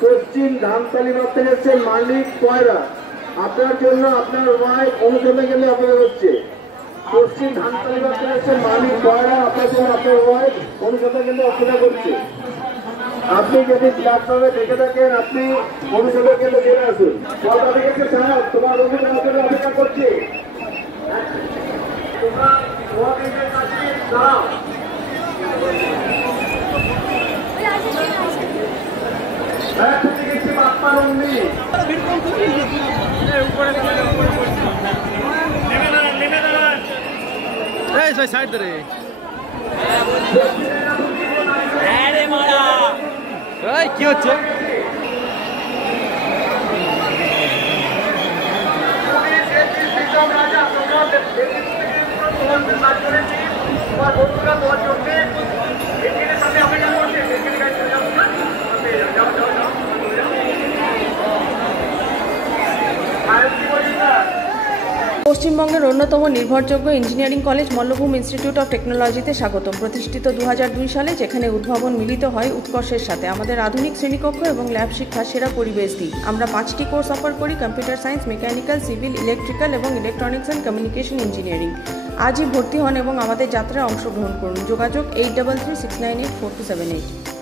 পশ্চিম ধামতলি থেকে হচ্ছেন মালিক কয়রা। আপনার জন্য আপনার ওয়াইফ অনুসন্ধান কেন্দ্রে অপেক্ষা করছে। পশ্চিম ধামতলি থেকে হচ্ছেন মালিক কয়রা, আপনার জন্য আপনার ওয়াইফ অনুসন্ধান কেন্দ্রে অপেক্ষা করছে। আপনি যদি প্ল্যাটফর্মে দেখে থাকেন, আপনি অনুসন্ধান কেন্দ্রে চলে আসুন। তোমার অনুসন্ধান কেন্দ্রে অপেক্ষা করছে। তোমরা ওয়ার্ডের কাছে দাঁড়াও। साइड दे কি হচ্ছে? পশ্চিমবঙ্গের অন্যতম নির্ভরযোগ্য engineering college Mallabhum institute of টেকনোলজিতে স্বাগতম। প্রতিষ্ঠিত 2002 সালে, যেখানে উদ্ভাবন মিলিত হয় উৎকর্ষের সাথে। আমাদের আধুনিক শ্রেণীকক্ষ এবং ল্যাব শিক্ষার সেরা পরিবেশ দিই। আমরা 5টি কোর্স অফার করি: computer science, mechanical, civil, electrical এবং ইলেকট্রনিক্স অ্যান্ড কমিউনিকেশন ইঞ্জিনিয়ারিং। আজই ভর্তি হন এবং আমাদের যাত্রায় অংশগ্রহণ করুন। যোগাযোগ 8336984278।